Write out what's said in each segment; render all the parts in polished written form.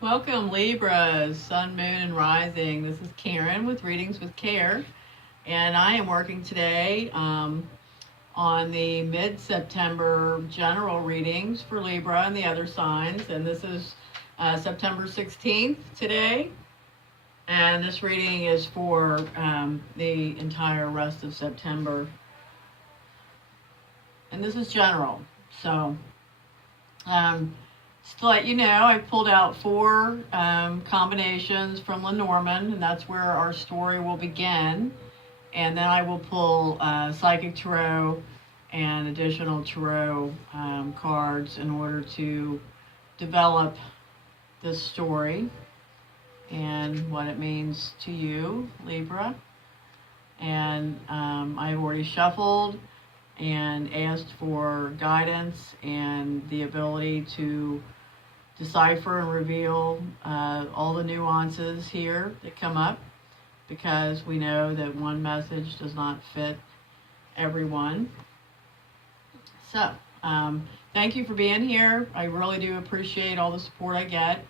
Welcome, Libras, Sun, Moon, and Rising. This is Karen with Readings with Care, and I am working today on the mid-September general readings for Libra and the other signs, and this is September 16th today, and this reading is for the entire rest of September, and this is general. So just to let you know, I pulled out 4 combinations from Lenormand, and that's where our story will begin. And then I will pull Psychic Tarot and additional Tarot cards in order to develop this story and what it means to you, Libra. And I've already shuffled and asked for guidance and the ability to decipher and reveal all the nuances here that come up, because we know that one message does not fit everyone. So, thank you for being here. I really do appreciate all the support I get.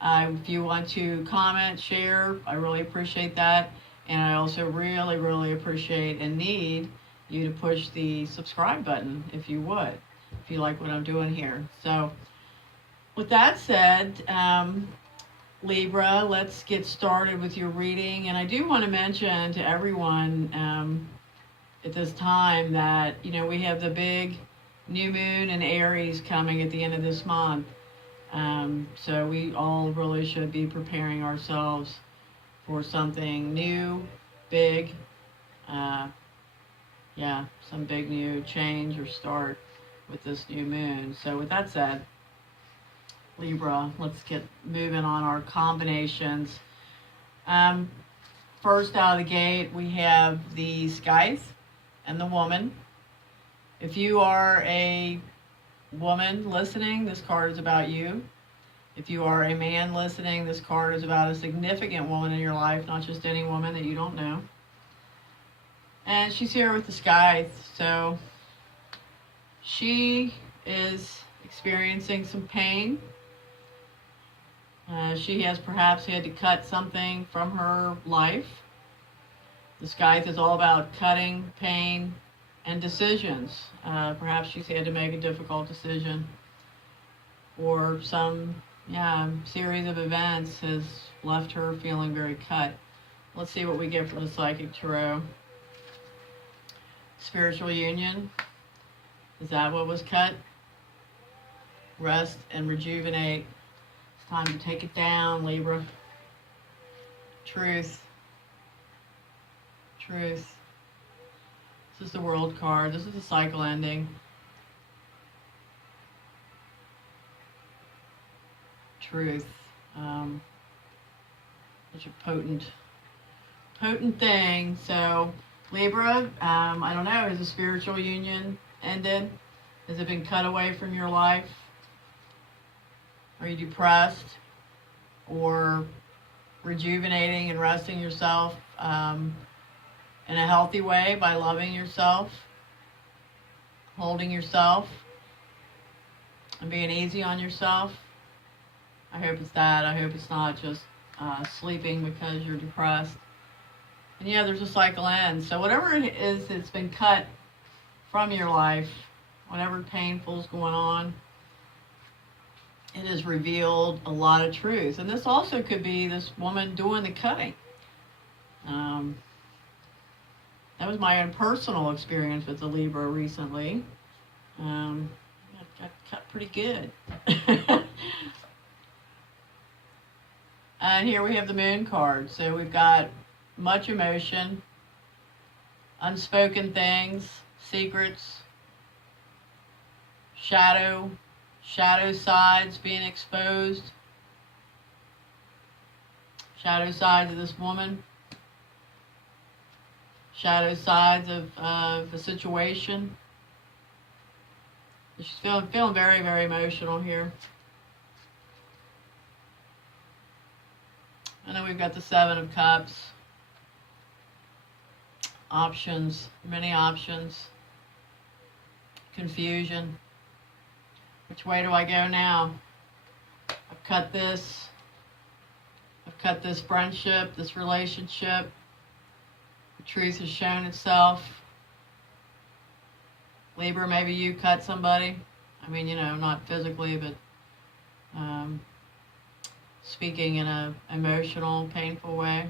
If you want to comment, share, I really appreciate that. And I also really appreciate and need you to push the subscribe button if you would, if you like what I'm doing here. So, with that said, Libra, let's get started with your reading. And I do want to mention to everyone at this time that, you know, we have the big new moon in Aries coming at the end of this month. So we all really should be preparing ourselves for something new, big, some big new change or start with this new moon. So with that said, Libra, let's get moving on our combinations. First out of the gate, we have the Scythe and the Woman. If you are a woman listening, this card is about you. If you are a man listening, this card is about a significant woman in your life, not just any woman that you don't know. And she's here with the Scythe, so she is experiencing some pain. She has perhaps had to cut something from her life. The Scythe is all about cutting, pain, and decisions. Perhaps she's had to make a difficult decision, or some series of events has left her feeling very cut. Let's see what we get from the Psychic Tarot. Spiritual union. Is that what was cut? Rest and rejuvenate. It's time to take it down, Libra. Truth. Truth. This is the World card. This is the cycle ending. Truth. Such a potent thing. So, Libra, I don't know, has a spiritual union ended? Has it been cut away from your life? Are you depressed or rejuvenating and resting yourself in a healthy way by loving yourself, holding yourself, and being easy on yourself? I hope it's that. I hope it's not just sleeping because you're depressed. And yeah, there's a cycle end. So whatever it is that's been cut from your life, whatever painful is going on, it has revealed a lot of truth. And this also could be this woman doing the cutting. That was my own personal experience with the Libra recently. Got cut pretty good. And here we have the Moon card. So we've got much emotion, unspoken things, secrets, shadow sides being exposed, shadow sides of this woman, shadow sides of the situation. She's feeling very, very emotional here. And then we've got the Seven of Cups. Options, many options. Confusion. Which way do I go now? I've cut this friendship, this relationship. The truth has shown itself. Libra, maybe you cut somebody. I mean, not physically, but speaking in a emotional, painful way.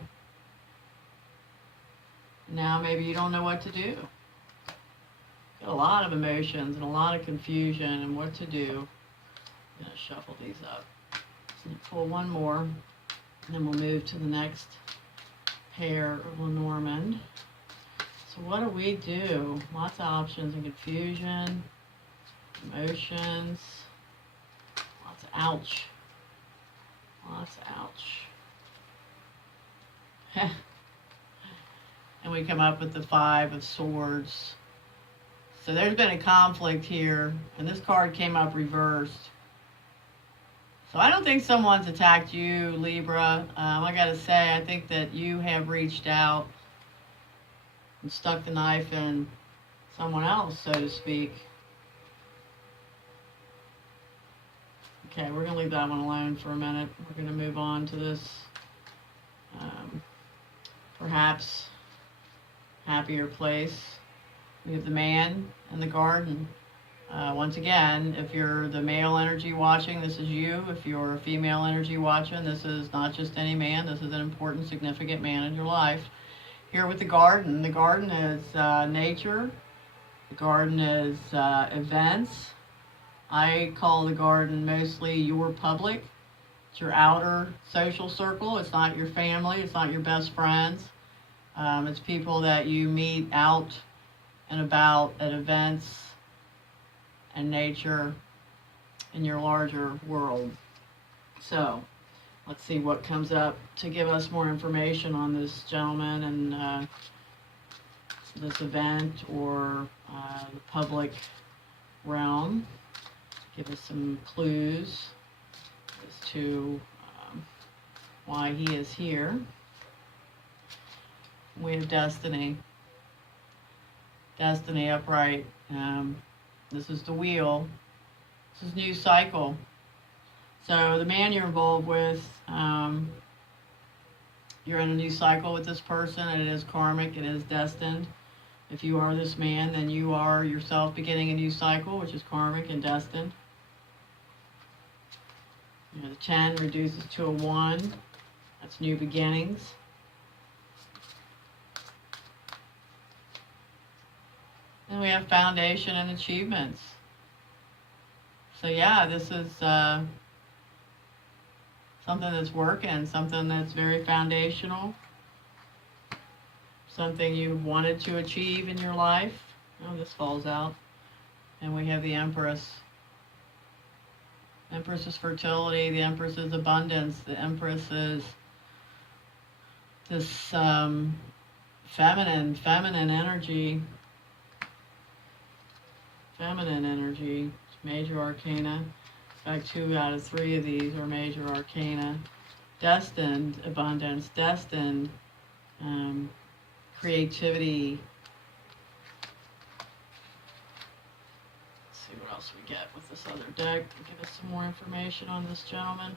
Now maybe you don't know what to do. Got a lot of emotions and a lot of confusion and what to do. I'm going to shuffle these up. So pull one more, and then we'll move to the next pair of Lenormand. So what do we do? Lots of options and confusion, emotions, lots of ouch. Lots of ouch. And we come up with the Five of Swords. So there's been a conflict here, and this card came up reversed. So I don't think someone's attacked you, Libra. I gotta say, I think that you have reached out and stuck the knife in someone else, so to speak. Okay, we're gonna leave that one alone for a minute. We're gonna move on to this, perhaps happier place. We have the Man and the Garden. Once again, if you're the male energy watching, this is you. If you're a female energy watching, this is not just any man. This is an important, significant man in your life. Here with the Garden is nature. The Garden is events. I call the Garden mostly your public. It's your outer social circle. It's not your family. It's not your best friends. It's people that you meet out and about at events and nature in your larger world. So let's see what comes up to give us more information on this gentleman and this event or the public realm. Give us some clues as to why he is here. We have Destiny. Destiny upright. This is the Wheel. This is new cycle. So the man you're involved with, you're in a new cycle with this person, and it is karmic, it is destined. If you are this man, then you are yourself beginning a new cycle, which is karmic and destined. The 10 reduces to a 1. That's new beginnings. And we have foundation and achievements. So yeah, this is something that's working, something that's very foundational, something you wanted to achieve in your life. Oh, this falls out. And we have the Empress. Empress is fertility, the Empress is abundance, the Empress is this feminine energy. Feminine energy, major arcana. In fact, 2 out of 3 of these are major arcana. Destined abundance, destined creativity. Let's see what else we get with this other deck to give us some more information on this gentleman.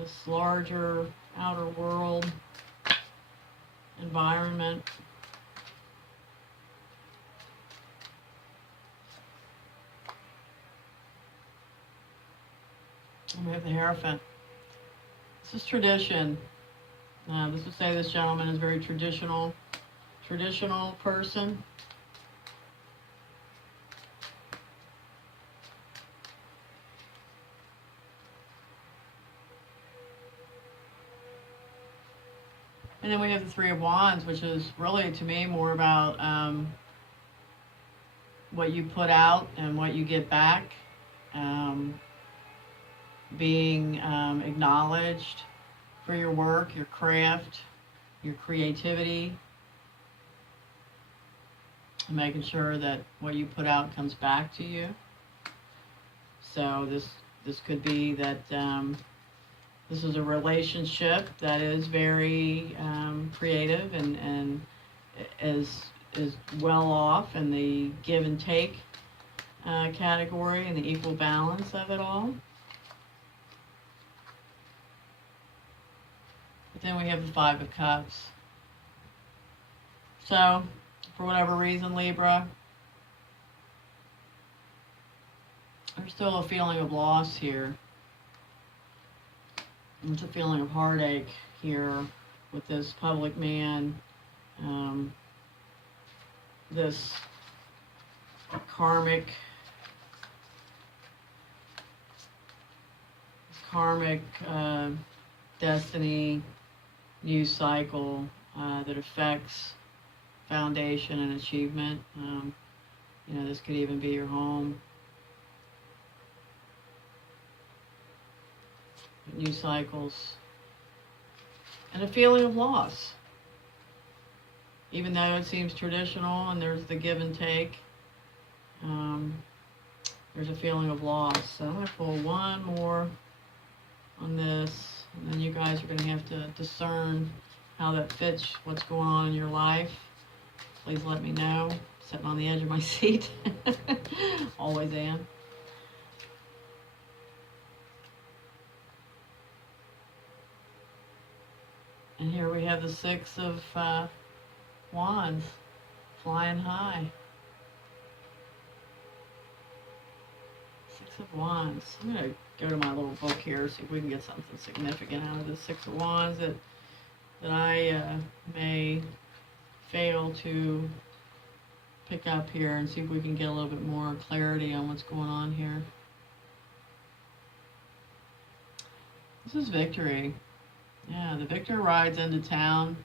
This larger outer world environment. And we have the Hierophant. This is tradition. This would say this gentleman is a very traditional person. And then we have the Three of Wands, which is really, to me, more about what you put out and what you get back. Being acknowledged for your work, your craft, your creativity, and making sure that what you put out comes back to you. So this could be that this is a relationship that is very creative and is well off in the give and take. category and the equal balance of it all. But then we have the Five of Cups. So, for whatever reason, Libra, there's still a feeling of loss here. There's a feeling of heartache here with this public man, this karmic destiny news cycle that affects foundation and achievement. You know, this could even be your home. News cycles. And a feeling of loss. Even though it seems traditional and there's the give and take, there's a feeling of loss. So I'm going to pull one more on this, and then you guys are going to have to discern how that fits what's going on in your life. Please let me know. I'm sitting on the edge of my seat. Always am. And here we have the Six of Wands, flying high. Six of Wands. I'm going to go to my little book here, see if we can get something significant out of the Six of Wands that I may fail to pick up here, and see if we can get a little bit more clarity on what's going on here. This is victory. Yeah, the victor rides into town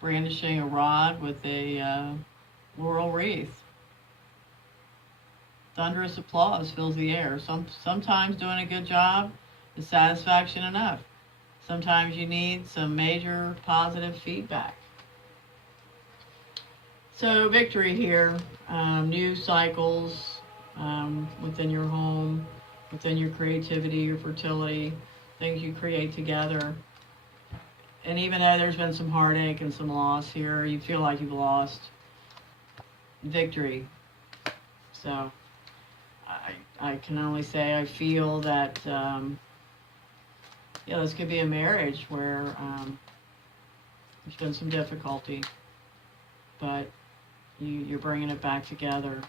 brandishing a rod with a laurel wreath. Thunderous applause fills the air. Sometimes doing a good job is satisfaction enough. Sometimes you need some major positive feedback. So victory here, news cycles within your home, within your creativity, your fertility, things you create together. And even though there's been some heartache and some loss here, you feel like you've lost, victory. So I can only say I feel that, yeah, this could be a marriage where there's been some difficulty, but you're bringing it back together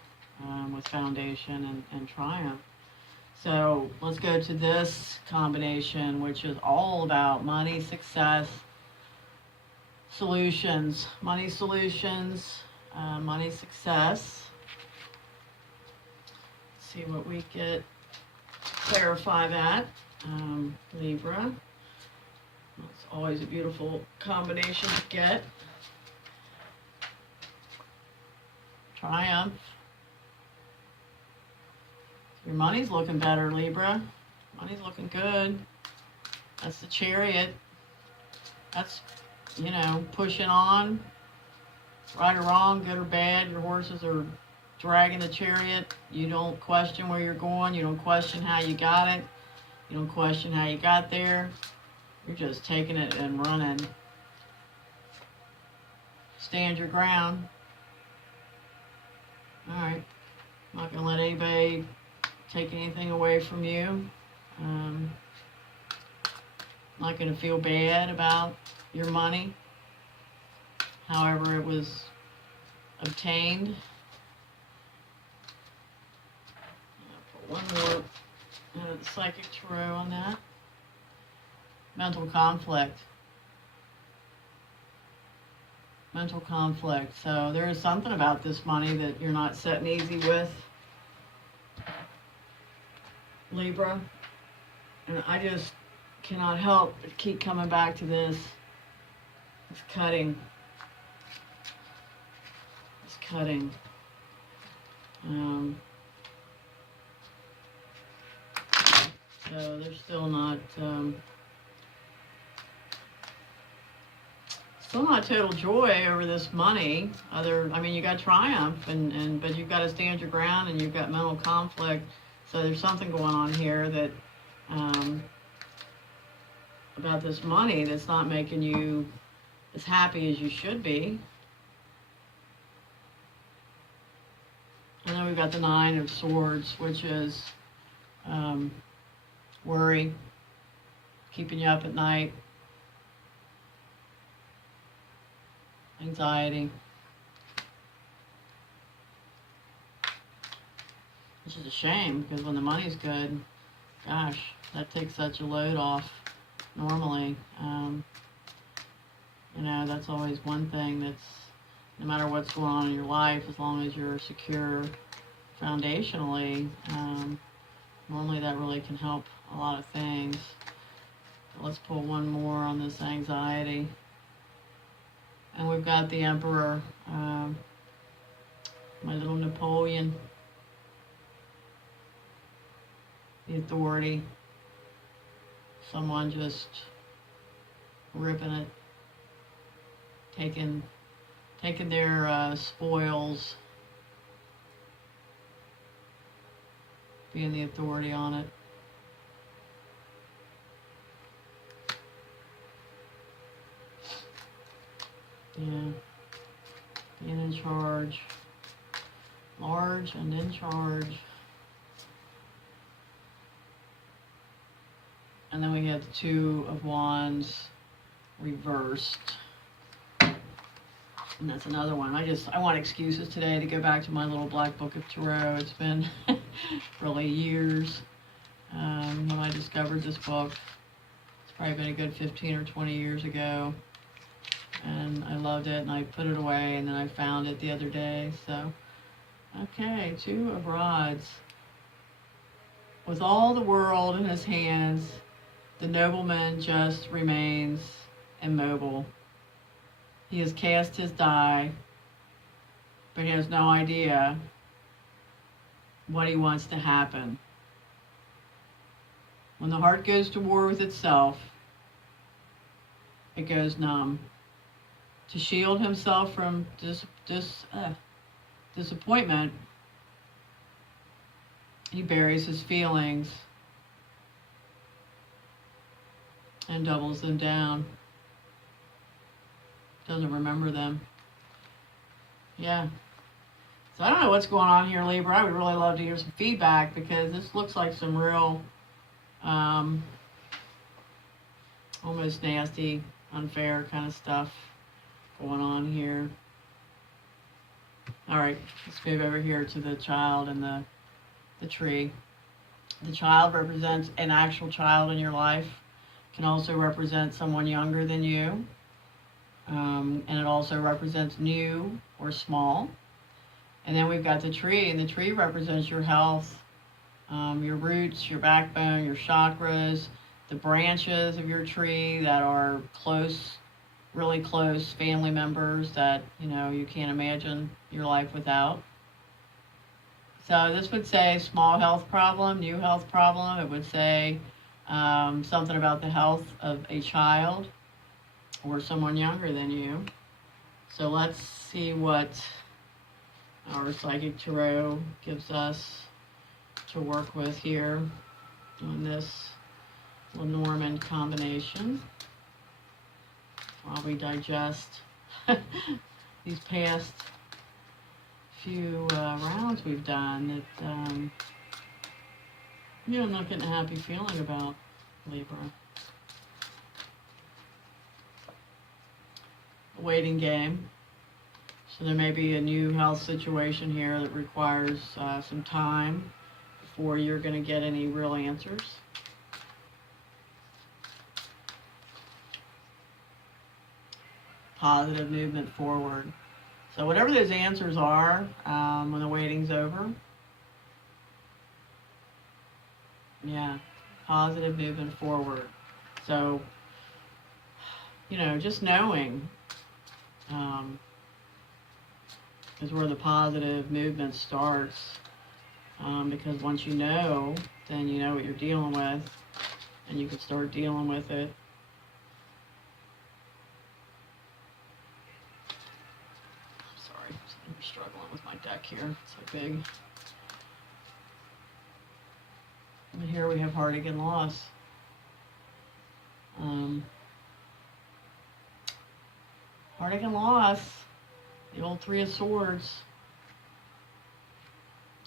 with foundation and triumph. So let's go to this combination, which is all about money, success, solutions. Money solutions, money success. Let's see what we get. Clarify that. Libra. That's always a beautiful combination to get. Triumph. Your money's looking better, Libra. Money's looking good. That's the Chariot. That's, you know, pushing on. Right or wrong, good or bad, your horses are dragging the chariot. You don't question where you're going. You don't question how you got it. You don't question how you got there. You're just taking it and running. Stand your ground. All right. I'm not going to let anybody take anything away from you. Not going to feel bad about your money, however it was obtained. I'll put one more psychic tarot on that. Mental conflict. Mental conflict. So there is something about this money that you're not sitting easy with, Libra. And I just cannot help but keep coming back to this. It's cutting. It's cutting. So there's still not total joy over this money. I mean, you got triumph, but you've got to stand your ground, and you've got mental conflict. So there's something going on here that about this money that's not making you as happy as you should be. And then we've got the Nine of Swords, which is worry, keeping you up at night, anxiety, which is a shame because when the money's good, gosh, that takes such a load off normally. You know, that's always one thing that's, no matter what's going on in your life, as long as you're secure foundationally, normally that really can help a lot of things. So let's pull one more on this anxiety. And we've got the Emperor, my little Napoleon, the authority, someone just ripping it, taking their spoils, being the authority on it. Yeah, being in charge, large and in charge. And then we have the Two of Wands reversed. And that's another one. I want excuses today to go back to my little black book of tarot. It's been really years when I discovered this book. It's probably been a good 15 or 20 years ago. And I loved it, and I put it away, and then I found it the other day. So, okay, Two of Rods. With all the world in his hands, the nobleman just remains immobile. He has cast his die, but he has no idea what he wants to happen. When the heart goes to war with itself, it goes numb. To shield himself from disappointment, he buries his feelings and doubles them down. Doesn't remember them. Yeah. So I don't know what's going on here, Libra. I would really love to hear some feedback because this looks like some real, almost nasty, unfair kind of stuff going on here. All right, let's move over here to the child and the tree. The child represents an actual child in your life. Can also represent someone younger than you. And it also represents new or small. And then we've got the tree, and the tree represents your health, your roots, your backbone, your chakras, the branches of your tree that are close, really close family members that, you know, you can't imagine your life without. So this would say small health problem, new health problem. It would say something about the health of a child or someone younger than you. So let's see what our Psychic Tarot gives us to work with here on this Lenormand combination while we digest these past few rounds we've done that I'm not getting a happy feeling about, Libra. A waiting game. So there may be a new health situation here that requires some time before you're going to get any real answers. Positive movement forward. So whatever those answers are when the waiting's over, yeah, positive movement forward. So, just knowing is where the positive movement starts. Because once you know, then you know what you're dealing with, and you can start dealing with it. Sorry, I'm struggling with my deck here. It's so big. And here we have heartache and loss. Heartache and loss. The old Three of Swords.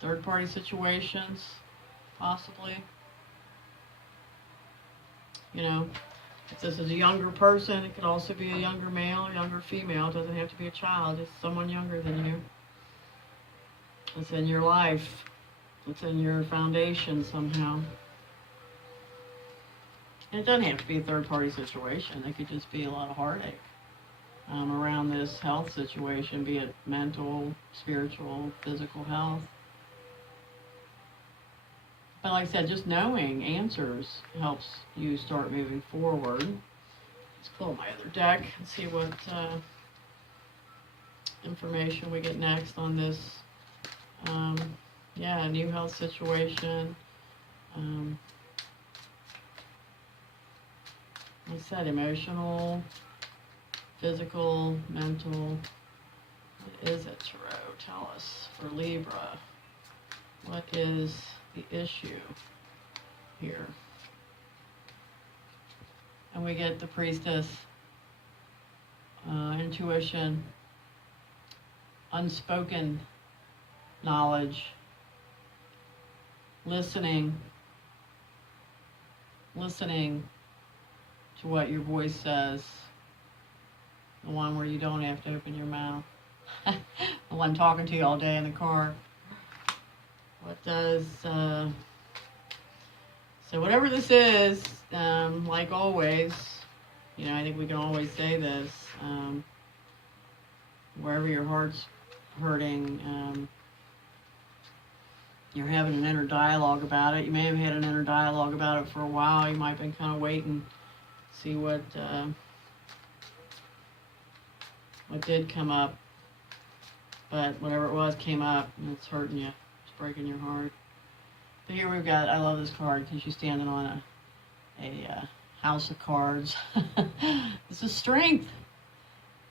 third-party situations, possibly. You know, if this is a younger person, it could also be a younger male, younger female. It doesn't have to be a child. It's someone younger than you. It's in your life. It's in your foundation somehow. And it doesn't have to be a third-party situation. It could just be a lot of heartache around this health situation, be it mental, spiritual, physical health. But like I said, just knowing answers helps you start moving forward. Let's pull my other deck and see what information we get next on this. Yeah, new health situation. Like I said, emotional, physical, mental. What is it, Tarot? Tell us for Libra. What is the issue here? And we get the Priestess, intuition, unspoken knowledge, listening to what your voice says, the one where you don't have to open your mouth. The one talking to you all day in the car. What does, so whatever this is, like always, you know, I think we can always say this, wherever your heart's hurting, you're having an inner dialogue about it. You may have had an inner dialogue about it for a while. You might have been kind of waiting to see what did come up. But whatever it was came up, and it's hurting you. It's breaking your heart. But here we've got, I love this card because you're standing on a house of cards. This is strength.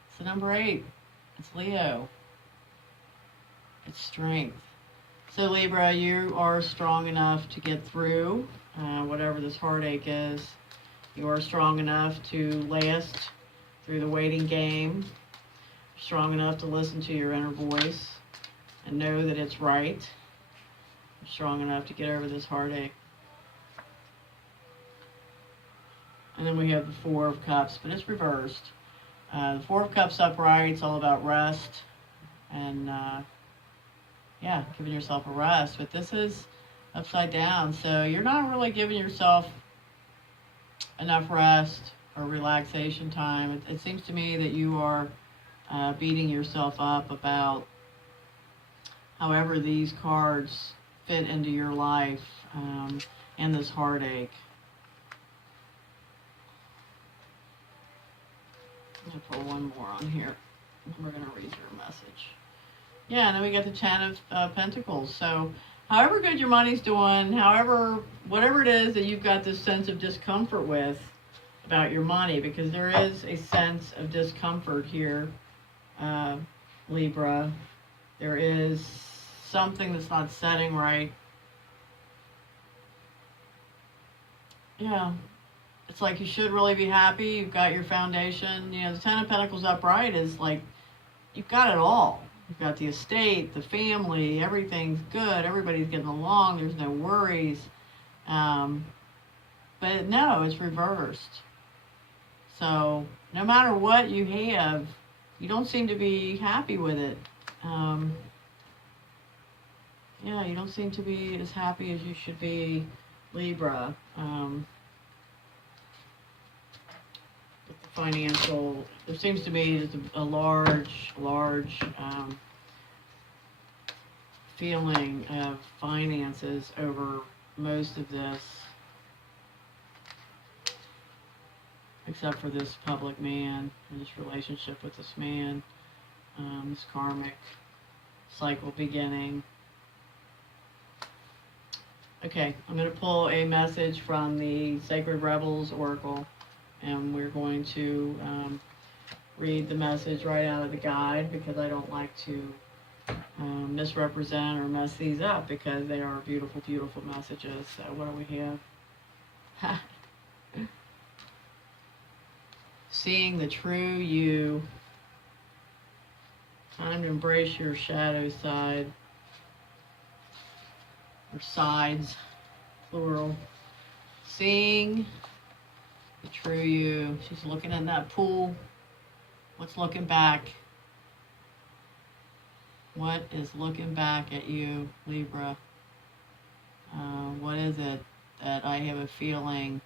It's the number 8. It's Leo. It's strength. So Libra, you are strong enough to get through whatever this heartache is. You are strong enough to last through the waiting game. Strong enough to listen to your inner voice and know that it's right. You're strong enough to get over this heartache. And then we have the 4 of Cups, but it's reversed. The 4 of Cups upright, it's all about rest and yeah, giving yourself a rest. But this is upside down, so you're not really giving yourself enough rest or relaxation time. It seems to me that you are beating yourself up about however these cards fit into your life and this heartache. I'm going to pull one more on here, and we're going to read your message. Yeah, and then we got the 10 of Pentacles. So however good your money's doing, whatever it is that you've got this sense of discomfort with about your money, because there is a sense of discomfort here, Libra. There is something that's not setting right. Yeah, it's like you should really be happy. You've got your foundation. You know, the 10 of Pentacles upright is like you've got it all. You've got the estate, the family, everything's good. Everybody's getting along. There's no worries. But no, it's reversed. So no matter what you have, you don't seem to be happy with it. Yeah, you don't seem to be as happy as you should be, Libra. With the financial, there seems to be a large feeling of finances over most of this, except for this public man and this relationship with this man, this karmic cycle beginning. Okay, I'm going to pull a message from the Sacred Rebels Oracle, and we're going to read the message right out of the guide, because I don't like to misrepresent or mess these up, because they are beautiful, beautiful messages. So what do we have? Seeing the true you. Time to embrace your shadow side. or sides, plural. Seeing the true you. She's looking in that pool. What's looking back? What is looking back at you, Libra? What is it that I have a feeling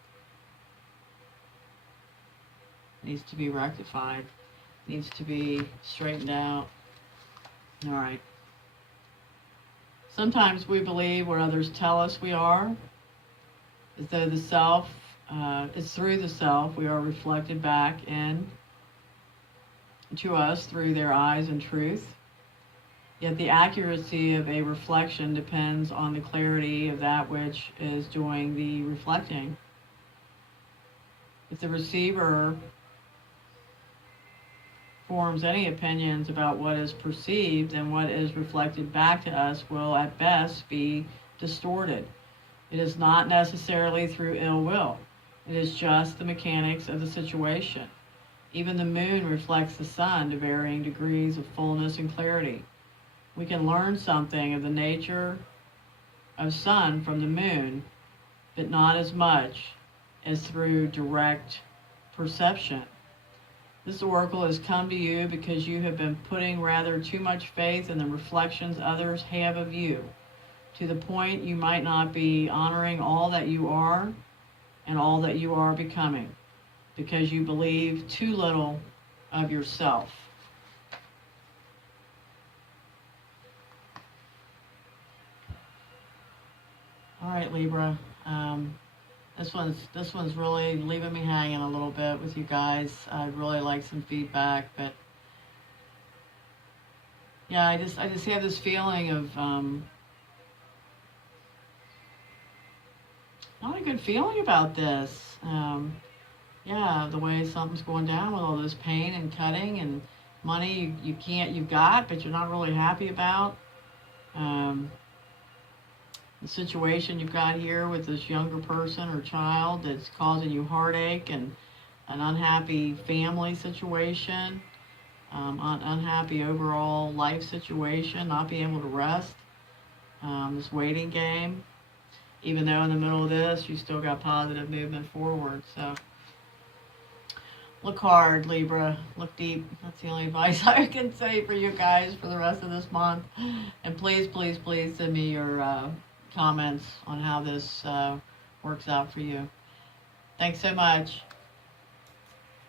needs to be rectified, needs to be straightened out? All right. Sometimes we believe what others tell us we are, as though the self, it's through the self we are reflected back to us through their eyes and truth. Yet the accuracy of a reflection depends on the clarity of that which is doing the reflecting. If the receiver forms any opinions about what is perceived, then what is reflected back to us will at best be distorted. It is not necessarily through ill will. It is just the mechanics of the situation. Even the moon reflects the sun to varying degrees of fullness and clarity. We can learn something of the nature of sun from the moon, but not as much as through direct perception. This oracle has come to you because you have been putting rather too much faith in the reflections others have of you, to the point you might not be honoring all that you are and all that you are becoming, because you believe too little of yourself. All right, Libra. This one's really leaving me hanging a little bit with you guys. I'd really like some feedback, but yeah, I just have this feeling of not a good feeling about this. Yeah, the way something's going down with all this pain and cutting and money you've got, but you're not really happy about. The situation you've got here with this younger person or child that's causing you heartache, and an unhappy family situation, unhappy overall life situation, not being able to rest, this waiting game, even though in the middle of this you still got positive movement forward. So look hard, Libra. Look deep. That's the only advice I can say for you guys for the rest of this month. And please, please, please send me your comments on how this works out for you. Thanks so much.